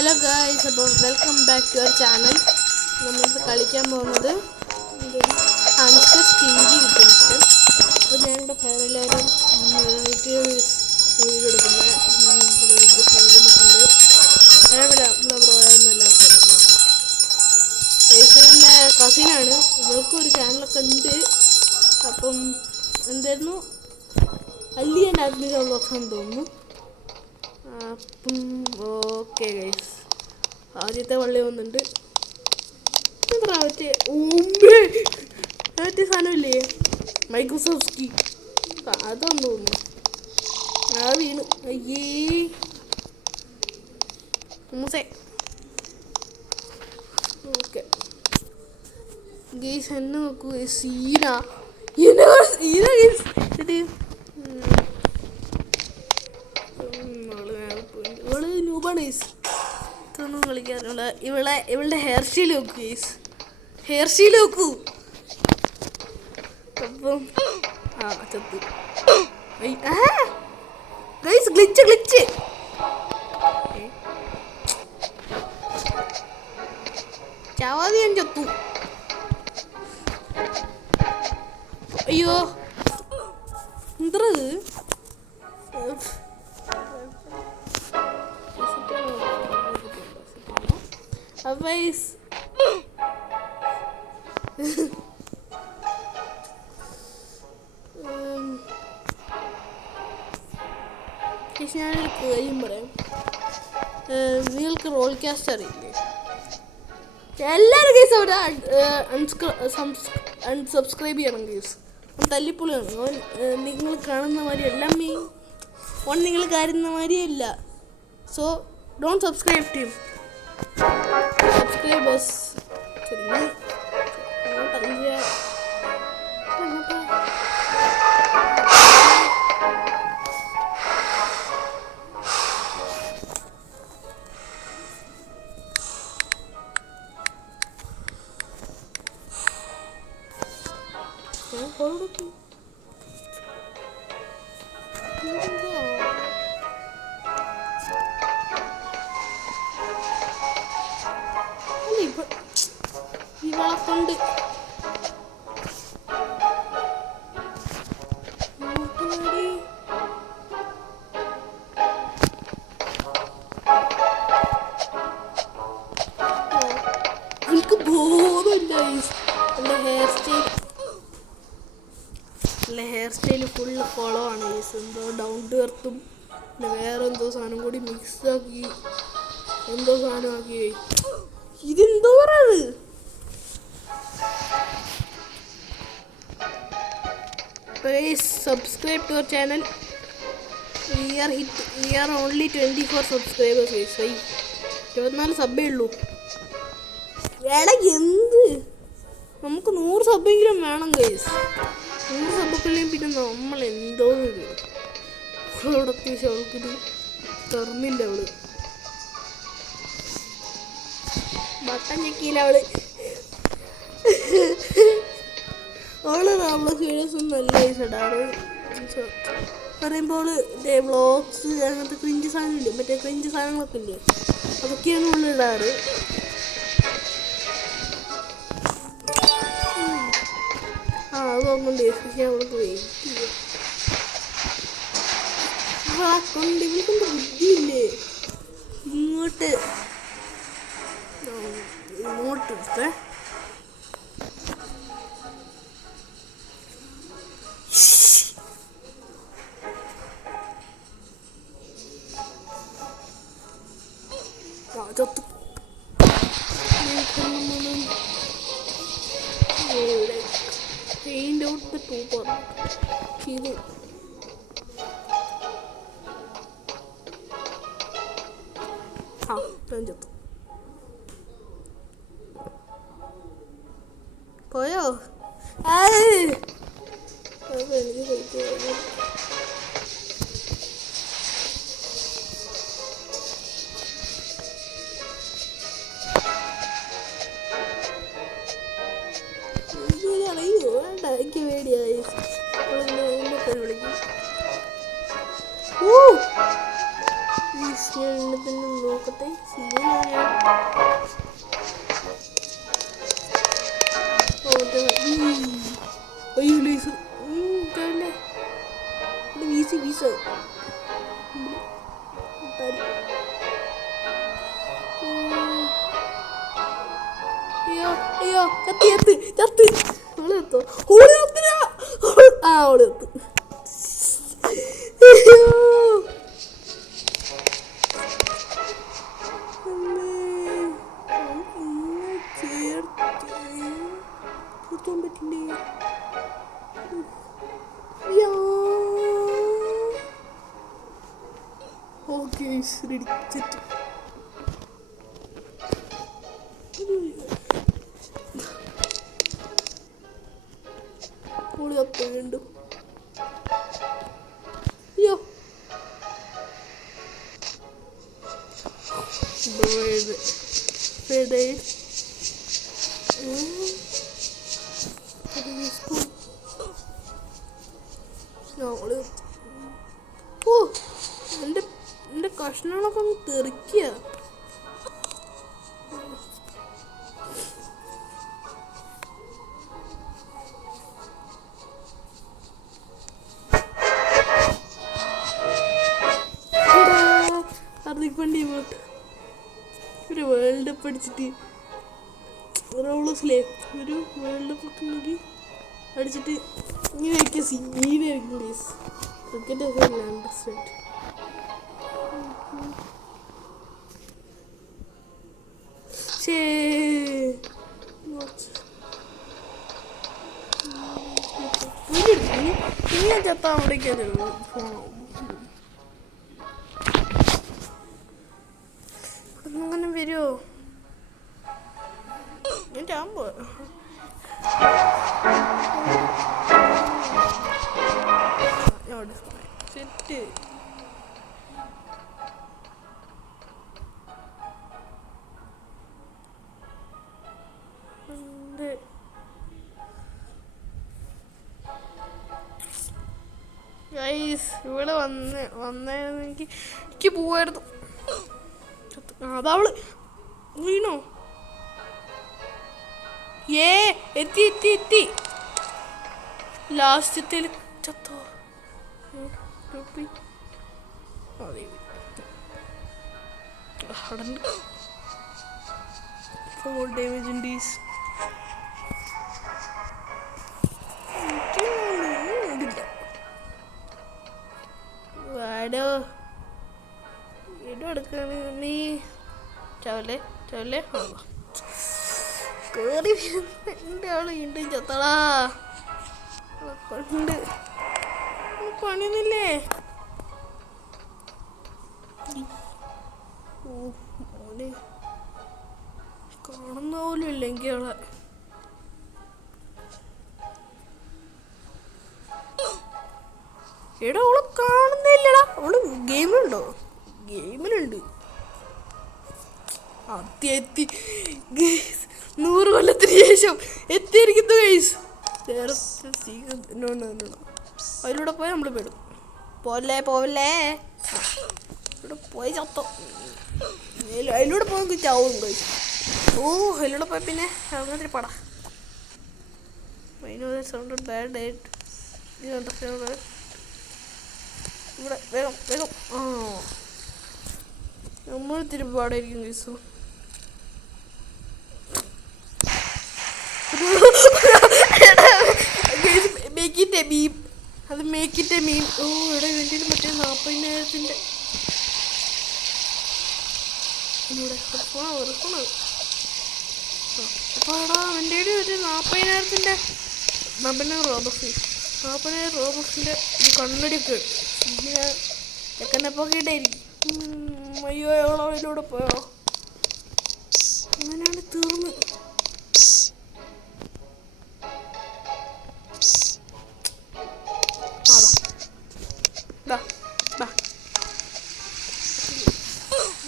Hello guys, അപ്പോൾ welcome back to our channel. നമ്മളിപ്പോൾ കളിക്കാൻ പോകുന്നത് ഹാംസ്റ്റർ സ്റ്റീലി കിട്ടുന്നുണ്ട്. അപ്പോൾ ഞാനിവിടെ ഫാമിലെല്ലാവരും വീഡിയോ എടുക്കുന്നത് ഞാനിവിടെ പ്രോഗ്രാം എല്ലാവർക്കും എടുക്കണം. എൻ്റെ കസിനാണ്, ഇവൾക്കും ഒരു ചാനലൊക്കെ ഉണ്ട്. അപ്പം എന്തായിരുന്നു അല്ലി ആൻഡ് ആത്മിക വ്ളോഗ്സ് തോന്നുന്നു. അപ്പം ഓക്കെ ഗൈസ്, ആദ്യത്തെ വള്ളി വന്നിട്ടുണ്ട്. മറ്റേ സാധനമില്ലേ മൈക്രോസോഫ്റ്റ് അതൊന്നും തോന്നുന്നു. ആ വീണ് അയ്യേ മൂസേ. ഓക്കെ ഗൈസ്, എന്നെ നോക്കൂ, സീന ഇവള് ന്യൂബാണ് ഗൈസ്, ഇതൊന്നും കളിക്കാനുള്ള. ഇവളുടെ ഹെയർ സ്റ്റൈൽ നോക്കൂ ഗൈസ്, ഹെയർ സ്റ്റൈൽ നോക്കൂ. അപ്പം ചത്തു ഗൈസ്, ഗ്ലിച്ച് ചാവാതെ ഞാൻ ചത്തു. അയ്യോ എന്തത് advice. ഞാനൊരു കാര്യം പറയാം. നിങ്ങൾക്ക് റോൾ കാസ്റ്റ് അറിയില്ലേ? എല്ലാവരും കേസ് അവിടെ അൺസബ്സ്ക്രൈബ് ചെയ്യണം കേസ്. തല്ലിപ്പൊളിയാണ് നിങ്ങൾ കാണുന്ന മാതിരി എല്ലാം നിങ്ങൾ കാണുന്ന മാതിരിയല്ല. So don't subscribe to him. Subscribers ഇവളെ കൊണ്ട് എനിക്ക് ബോധമില്ല. എൻ്റെ ഹെയർ സ്റ്റൈൽ ഫുള്ള് ഫോളോ ആണ്. എന്തോ ഡൗൺ ടു എർത്തും പിന്നെ വേറെ എന്തോ സാധനം കൂടി മിക്സാക്കി എന്തോ സാധനമാക്കി. ഇതെന്തോ പറയത്? Subscribe to our channel. We are only 24 subscribers guys. 24 സബ്ബേ ഉള്ളൂ. എന്ത് നമുക്ക് 100 സബ്ബെങ്കിലും വേണം ഗൈസ്. 100 സബ്ബൊക്കെ പിന്നെ നമ്മൾ എന്തോന്ന് അവിടെ അത്യാവശ്യം അവൾക്കിത് തുറന്നില്ല. അവള് ബട്ടൺ ഞെക്കിയില്ല. അവള് നമ്മളെ സീരിയസ് ഒന്നും അല്ല ഗൈസ്. ഇടാറ് പറയുമ്പോൾ വ്ളോഗ്സ് അങ്ങനത്തെ ക്രിഞ്ച് സാധനമില്ലേ, മറ്റേ ക്രിഞ്ച് സാധനങ്ങളൊക്കെ ഇല്ലേ, അതൊക്കെയാണ് ഉള്ളിൽ ഇടാറ്. അതൊന്നുണ്ട്. പക്ഷേ അവൾക്ക് വെയിറ്റ് ചെയ്യാം. ഇവൾക്കൊണ്ട് ബുദ്ധിയില്ലേ? ഇങ്ങോട്ട് എടുത്തേ. ചത്തു. Find out the trooper. Hero. ഞാൻ ചത്തു. പോയോ? എനിക്ക് കഴിച്ചു. വേണ്ട, എനിക്ക് പേടിയായി. വിളിക്കും. ഞാൻ തന്നെ നോക്കട്ടെ. വീസി വീസ അയ്യോ അയ്യോ ചത്ത് ചത്ത് ചത്ത് അവള് എത്തോ ഓള് ചത്തില്ല. ആ അവള് എത്തു. ചേർത്താൻ പറ്റില്ലേ? Okay ready set. ഓള് ചത്ത വീണ്ടും. അയ്യോ ഓ എൻ്റെ കഷ്ണങ്ങളൊക്കെ ഒന്ന് തെറിക്കുക. ഹാർദിക് പാണ്ഡ്യ ഇങ്ങോട്ട് ഒരു വേൾഡ് കപ്പ് അടിച്ചിട്ട് റോളസിലെ ഒരു വേൾഡ് കപ്പ് ഒക്കെ നോക്കി അടിച്ചിട്ട് ഇങ്ങനെയൊക്കെ സീനായിരിക്കും പ്ലീസ്. ക്രിക്കറ്റ് ഒക്കെ അണ്ടർസ്റ്റാൻഡ്. ഞാൻ ചത്ത അവിടേക്ക് അങ്ങനെ വരുമോ? ഞാൻ ചാമ്പോ സെറ്റ്. ഇവിടെ വന്നായിരുന്നെങ്കിൽ എനിക്ക് പോവായിരുന്നു. അതവള് വീണോ? എത്തി എത്തി എത്തി ലാസ്റ്റത്തിൽ ചത്തോ? ഫോർ ഡാമേജ് ഇൻഡീസ്. വാടോ വീഡിയോ എടുക്കാണ് നീ. ചവലെ ചവലെ കേറി എൻ്റെ ആള് വീണ്ടും ചത്തടാ. കൊണ്ട് പണിയൊന്നില്ലേ? ഓന് കാണുന്ന പോലും ഇല്ലെങ്കിൽ അവളെ. എടാ അവളെ കാണുന്നില്ലടാ. അവള് ഗെയിമിലുണ്ടോ? ഗെയിമിലുണ്ട്. എത്തി 100 കൊല്ലത്തിന് ശേഷം എത്തിയിരിക്കുന്നു ഗൈസ്. അതിലൂടെ പോയി നമ്മൾ പെടും. പോവല്ലേ പോവല്ലേ ഇവിടെ പോയി ചത്തോ. അതിലൂടെ പോയി ചാവും ഗൈസ്. ഓ അതിലൂടെ പോയി പിന്നെ അങ്ങനത്തെ പടാ. സൗണ്ട് ബാഡ് ആയിട്ട് ഇവിടെ വേഗം വേഗം. ആ നമ്മൾ തിരുപ്പാടായിരിക്കും ഗൈസ്. മേക്കിറ്റെ മീം. അത് മേക്കിറ്റെ മീം. ഓ ഇവിടെ വേണ്ടി മറ്റേ 40,000-ൻ്റെ അപ്പോൾ എടാ എൻ്റെ ഒരു 40,000-ൻ്റെ 40,000 റോബക്സിൻ്റെ ഒരു കണ്ണടിയൊക്കെ ചെക്കനെപ്പോൾ കേട്ടായിരിക്കും. അയ്യോ എവളോ അതിലൂടെ പോയോ? അങ്ങനെയാണ് തീർന്ന്.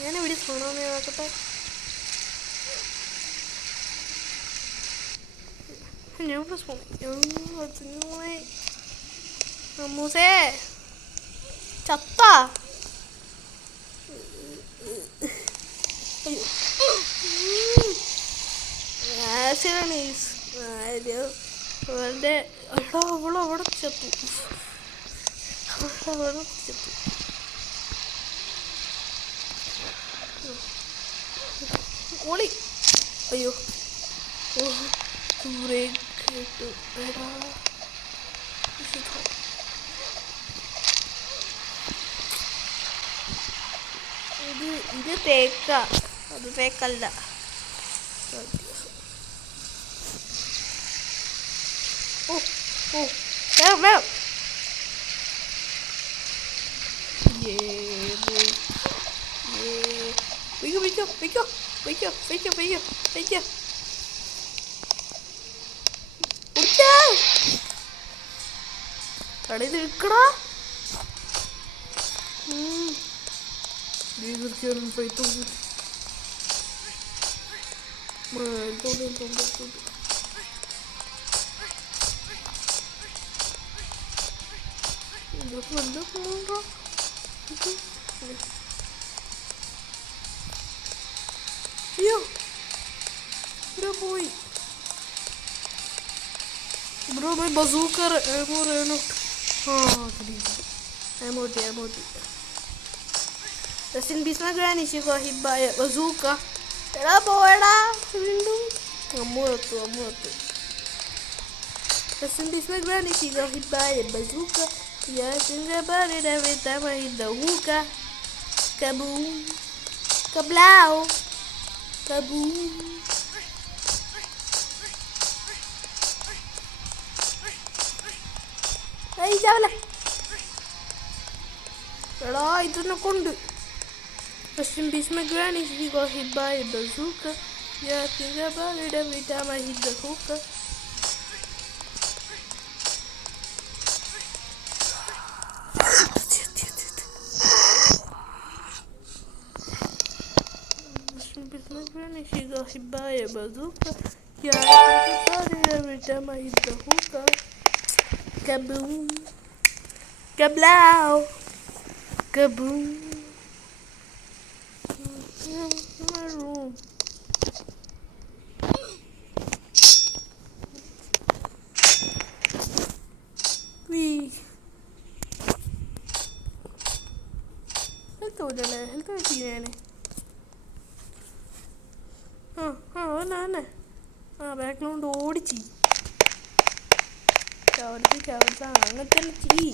ഞാനെവിടെ കാണാമെന്ന് നോക്കട്ടെ. മൂസേ ചത്ത കളിക്കാനാണ് അവളുടെ അവളവിടെ ചത്തു. അവളവിടെ ചത്തു. ഓളി അയ്യോ ബ്രേക്ക് ഇട്ടു. എടാ ഇത് തേക്കാ, അത് തേക്കല്ല. ഓ ഓ വേണം വേണം. വയ്ക്കോ വയ്ക്കോ വയ്ക്കോ വയ്ക്കോ വയ്ക്കോ വയ്ക്കോ കടയിൽ നിൽക്കടാ. തീർച്ചയായും ഫൈറ്റ് അയ്യോ ഇവിടെ പോയി. ബ്രോ മൈ ബസൂക്ക എമോട്ടി. Rest in peace my granny, she got hit by a bazooka. എടാ പോയടാ വീണ്ടും. അമ്മൂത്തു. Rest in peace my granny, she got hit by a bazooka. Yeah, I think about it every time I hit the hookah. Kaboom, kablow, kaboom. Hey, ചാവല എടാ ഇതിനെ കൊണ്ട്. Rest in peace my granny, she got hit by a bazooka. Yeah, I think about it every time I hit the hookah. Rest in peace my granny, she got hit by a bazooka. Yeah, I think about it every time I hit the hookah. Kaboom, kablow, kaboom. My room. Health വെച്ചിങ്ങനെ background ഓടിച്ചി ചവർച്ച അങ്ങനെ തന്നെ ചെയ്.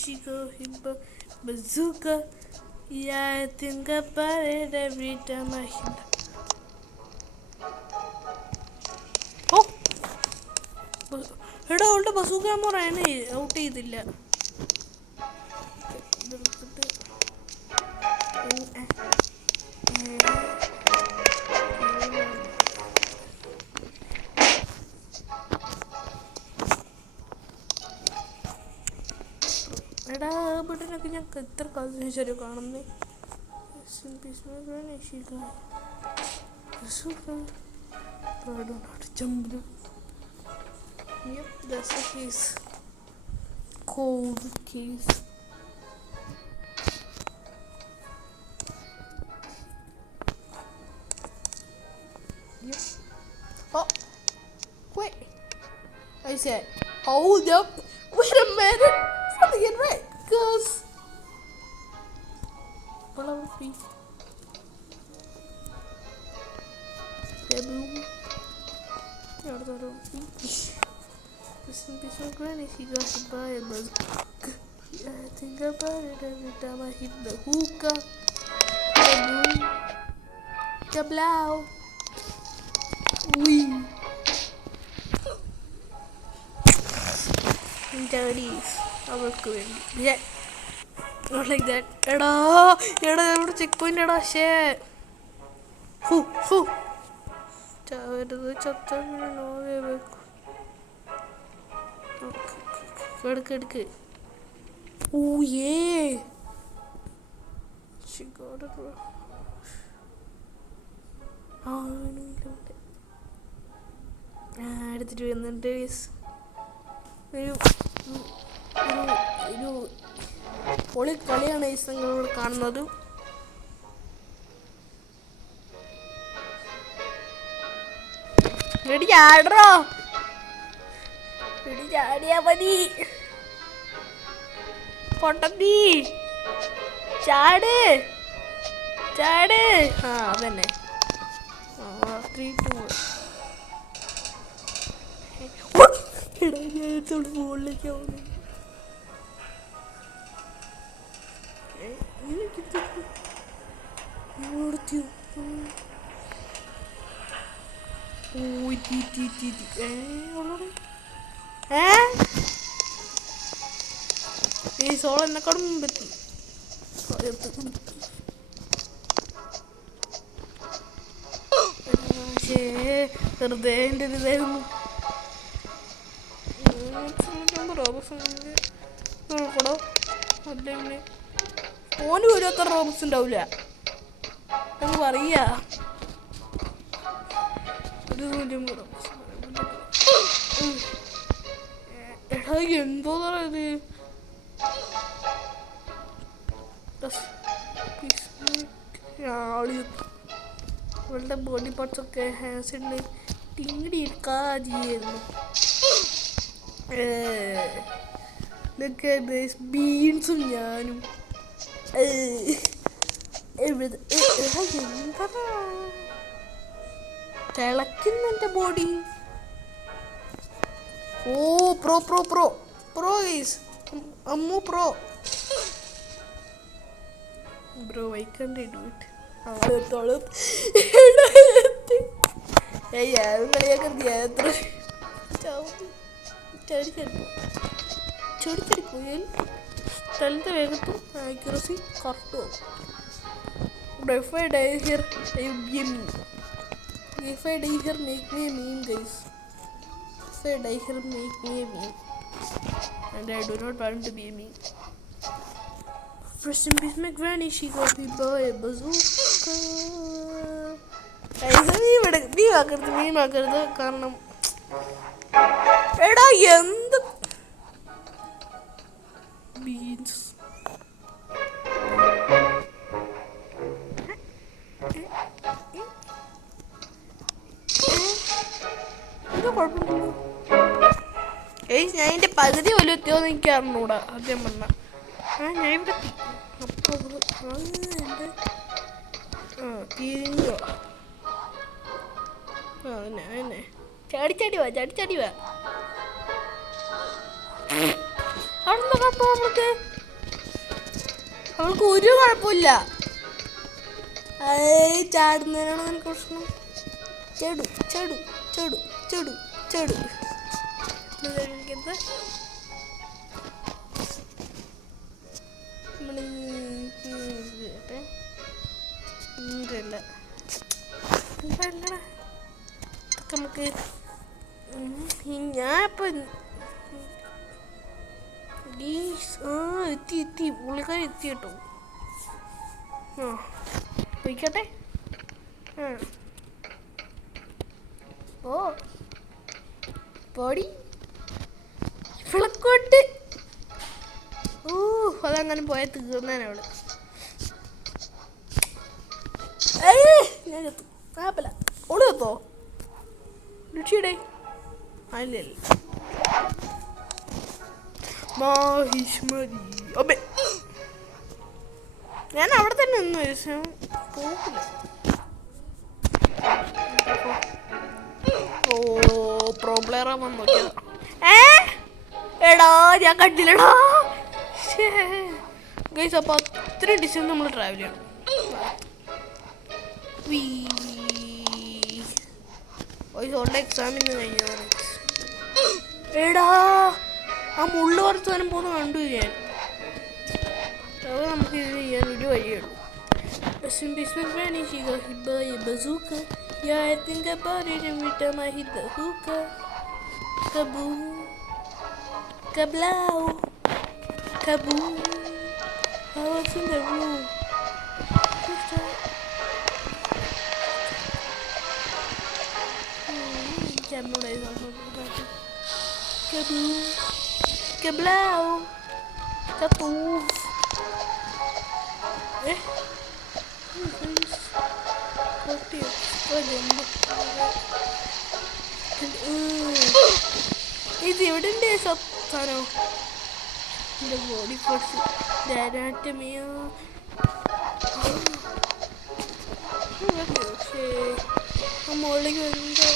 She go hit the bazooka. Yeah, I think about it every time I hit. Oh, എടാ അവളുടെ bazooka മോറാണ് out ചെയ്തില്ല. എടാ ബട്ടനൊക്കെ ഞാൻ എത്ര കാലത്തിന് ശേഷം കാണുന്നേ. Yep, that's the case. Cold case. Yep. Oh, wait. I said, hold up. Wait a minute. Something get right, cause. Pull over, please. Kaboom. Listen to my granny, she got hit by a bazooka. Yeah, I think about it every time I hit the hookah. Kaboom, kablow, wee. Daddies, അവൾക്ക് വേണ്ടി. Yeah, not like that. എടാ നമ്മുടെ check point എടാ. ഷേ ചാവരുത്. ചത്ത no way വെക്കും. എടുക്ക്. ഓ എടുത്തിട്ട് വന്നിട്ട് ഒരു പൊളി കളിയാണ് ഈ നിങ്ങളോട് കാണുന്നത്. എടി ചാടറോ, എടി ചാടിയാ മതി. പൊട്ടത്തി ചാട് ചാട്. ആ അതന്നെ. 3 2 മുകളിലേക്ക് ആവുന്നു. ഈ സോൾ എന്നെക്കാളും മുമ്പെത്തി. വെറുതെ എൻ്റെ ഒരു ഇതായിരുന്നു. നോക്കടോ അല്ലേ ഓന് പോലും അത്ര റോബക്സ് ഉണ്ടാവില്ല എന്ന് പറയാ. എടാ എന്തോ ഇത് അവളുടെ ബോഡി പാർട്സ് ഒക്കെ ഹാൻസിന് ടിങ്ങടി ഇരിക്കാതിയായിരുന്നു. ഇതൊക്കെ ബീൻസും ഞാനും തിളക്കുന്ന എൻ്റെ body. Oh pro pro pro pro guys, Ammu pro bro. I can't do it. ആളെത്തോളം ഞാനും കളിയാക്കരുത്. ഞാൻ എത്ര ചെടിച്ചടിപ്പോയാൽ സ്ഥലത്തെ വേഗത്തും ആക്യുറസി കറക്റ്റ് ആവും. If I die here, I will be a meme. If I die here, make me a meme, guys. If I die here, make me a meme. And I do not want to be a meme. Rest in peace, my granny. She got me by a bazooka. നീ ആക്കരുത് കാരണം എടാ എന്ത് beans. ഞാൻ എൻ്റെ പകുതി പോലും എത്തിയോന്ന് എനിക്ക് അറിഞ്ഞൂടാ ആദ്യം പറഞ്ഞ. ഞാൻ ഇവിടെ അപ്പോൾ എൻ്റെ തിരിഞ്ഞോ. അതന്നെ അതന്നെ ചാടിച്ചാടി വാ ചാടിച്ചാടി വാ. അവിടെ എന്താ കുഴപ്പം? അവൾക്ക് ഒരു കുഴപ്പമില്ല. ചാടുന്നതിനാണ് എനിക്ക് പ്രശ്നം. ചെടു ചെടു ചെടു ചെടു ചെടു നമുക്ക് ഞാൻ ഇപ്പം എത്തി പുള്ളിക്കാരി എത്തി കേട്ടോ. പോയിക്കോട്ടെ. ഓ പൊടി വിളക്കോട്ട്. ഓ അതങ്ങനെ പോയാൽ തീർന്നേനെ അവള്. ഞാൻ എത്തും. ആപ്പല്ല ഓള് എത്തോ രുചിയുടെ അല്ലല്ല മാഹിഷ്മതി. അബേ ഞാൻ അവിടെ തന്നെ നിന്ന് ദിവസം പോകില്ല. ഓ പ്രോ പ്ലെയർ ആവാൻ നോക്കിയതാ. എടാ ഞാൻ കണ്ടില്ലടാ ഗൈസ്. അപ്പോൾ അത്രയും ഡിസ്റ്റൻസ് നമ്മൾ ട്രാവൽ ചെയ്യണം. ഓൻ്റെ എക്സാമിന് കഴിഞ്ഞ എടാ ആ മുള്ളു കുറച്ച് നേരം പോകുന്ന കണ്ടു ഞാൻ. അത് നമുക്ക് ഇത് ചെയ്യാൻ ഒരു വഴിയുള്ളൂ. Yeah, I think about it every time I hit the hookah. Kaboom, kablow, kaboom. I was in the room. Kaboom, kablow, kaboof. ഇത് എവിടെ ഉണ്ട് സാധനം? എൻ്റെ ബോഡി പാർട്സ്, അനാറ്റമിയോ? പക്ഷേ മുകളിലേക്ക് വരുന്നുണ്ടോ?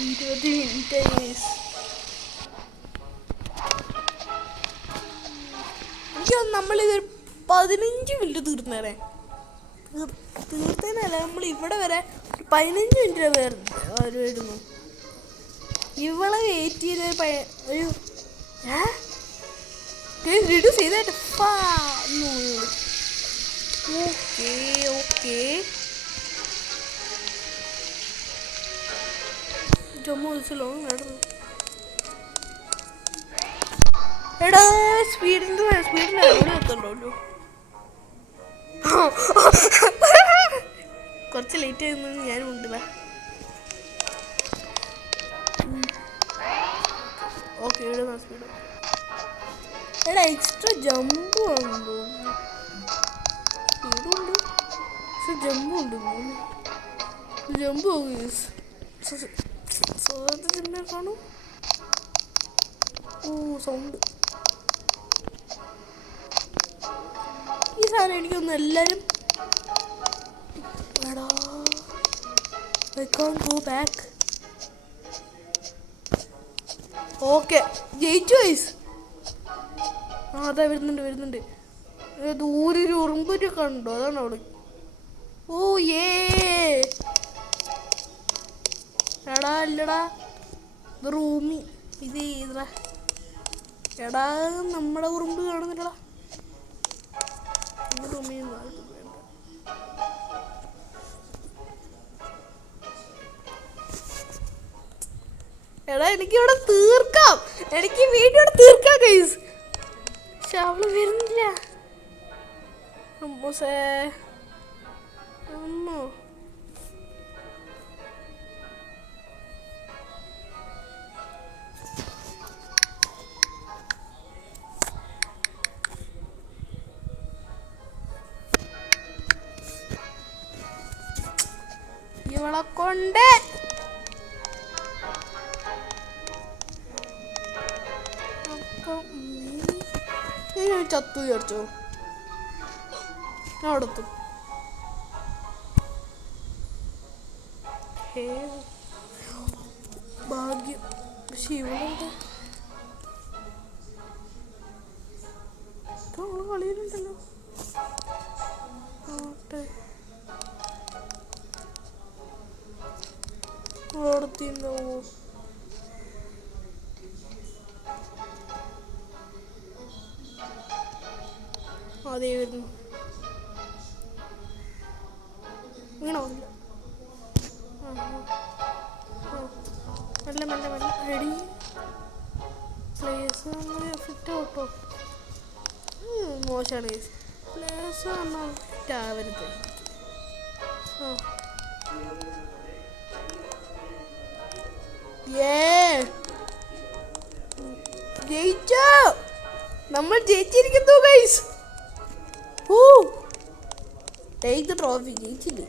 20 മിനിറ്റ്. നമ്മളിതൊരു 15 മിനിറ്റ് തീർന്നേരെ. തീർത്തേനല്ല, നമ്മൾ ഇവിടെ വരെ 15 മിനിറ്റ് വരുമായിരുന്നു. ഇവളെ വെയിറ്റ് ചെയ്ത് ഒരു റിഡ്യൂസ് ചെയ്തായിട്ട്. ഓക്കെ ഓക്കെ, ജമ്മു ലോങ് നടന്നു. എടാ സ്പീഡിൽ എത്തണ്ടല്ലോ. കുറച്ച് ലേറ്റ് ആയിരുന്നു, ഞാനും ഉണ്ടല്ല. ഓക്കെ, ഇവിടെ സ്പീഡ്. എടാ എക്സ്ട്രാ ജമ്പ് ആണെന്ന് തോന്നുന്നു. സ്പീഡുണ്ട് പക്ഷെ ജമ്പും ഉണ്ട്. ജമ്പ് കാണും. ഓ സൗണ്ട്. ഈ സാധനം എനിക്കൊന്ന് എല്ലാവരും എടാ I can't go back. Okay, ജയിച്ചു ഗൈസ്. അതാ വരുന്നുണ്ട്. ദൂരെ ഒരു ഉറുമ്പൊരു കണ്ടോ? അതാണ് അവിടെ. ഓ ഏ എടാ അല്ലടാ, റൂമി ഇത് ചെയ്തടാ. എടാ നമ്മുടെ ഉറുമ്പ് കാണുന്നില്ലടാ. റൂമി എടാ എനിക്കിവിടെ തീർക്കാം, എനിക്ക് വീഡിയോ തീർക്കാം ഗൈസ്. പക്ഷെ അവള് വരുന്നില്ല. അമ്മോസേ അമ്മോ, ഇവളെ കൊണ്ട് ചത്തു വിചാരിച്ചോ? ഞാൻ അവിടെത്തും. ഭാഗ്യം. പക്ഷെ ഇവിടെ കളിയിലുണ്ടല്ലോ. അവിടെത്തിന്നോ? അതേ വരുന്നു. വീണോ? മെല്ലെ റെഡി. Place fit ഔട്ടോ. മോശമാണ് കേസ്. പ്ലേസ് പറഞ്ഞാൽ ഫിറ്റ് ആവരുത്. ജയിച്ചോ? നമ്മൾ ജയിച്ചിരിക്കുന്നു ഗൈസ്. Take the trophy. ജയിച്ചില്ലേ?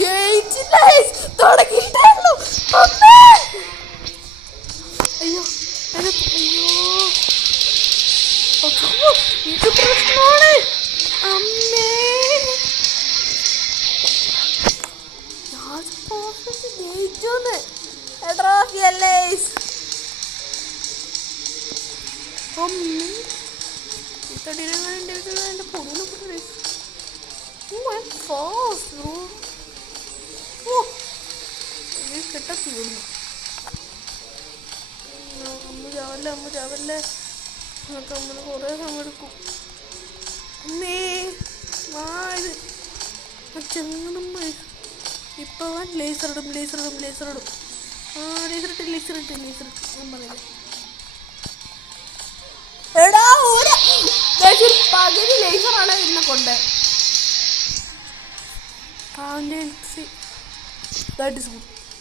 ജയിച്ചില്ല. തുടങ്ങിയിട്ടേയുള്ളൂ. അയ്യോ ഇത് പ്രശ്നമാണ്. അമ്മേ ജയിച്ചോന്ന്. ട്രോഫി അല്ലേ? അമ്മേ കിട്ടത്തില്ല. അമ്മ ചാവല്ലേ. നമ്മൾ കുറേ സമയം എടുക്കും. അമ്മേ ഇത് ചെങ്ങണം. ഇപ്പൊ ലേസർ ഇടും. ലേസർ ഇട്ട് ഞാൻ പറയുന്നത്. എടാ പകുതി ലേസറാണ് എന്നെ കൊണ്ട്.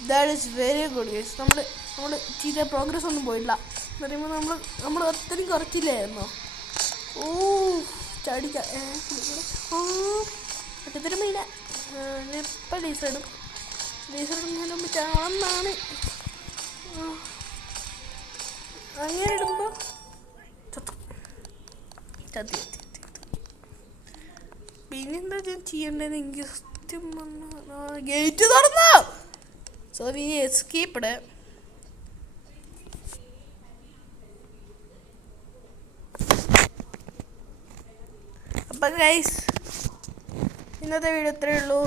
That is very good guys. നമ്മൾ ചെയ്ത പ്രോഗ്രസ് ഒന്നും പോയില്ല. പറയുമ്പോൾ നമ്മൾ ഒത്തിരി കുറച്ചില്ലായിരുന്നോ? ഓ ചടിക്ക. ഒറ്റത്തൊരു മീന എപ്പോൾ ഡീസൽ ഇടും. ഡീസൽ ഇടുന്നതിന് മുമ്പ് ചാളന്നാണ്. അങ്ങനെ ഇടുമ്പോൾ ചത്തി. പിന്നെന്താ ഞാൻ ചെയ്യേണ്ടത്? എനിക്ക് സത്യം പറഞ്ഞാൽ ഗേറ്റ് തുറന്നു. So we escaped. അപ്പം ഗൈസ്, ഇന്നത്തെ വീഡിയോ ഇത്രയേ ഉള്ളൂ.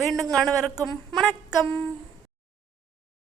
വീണ്ടും കാണുവരക്കും വണക്കം.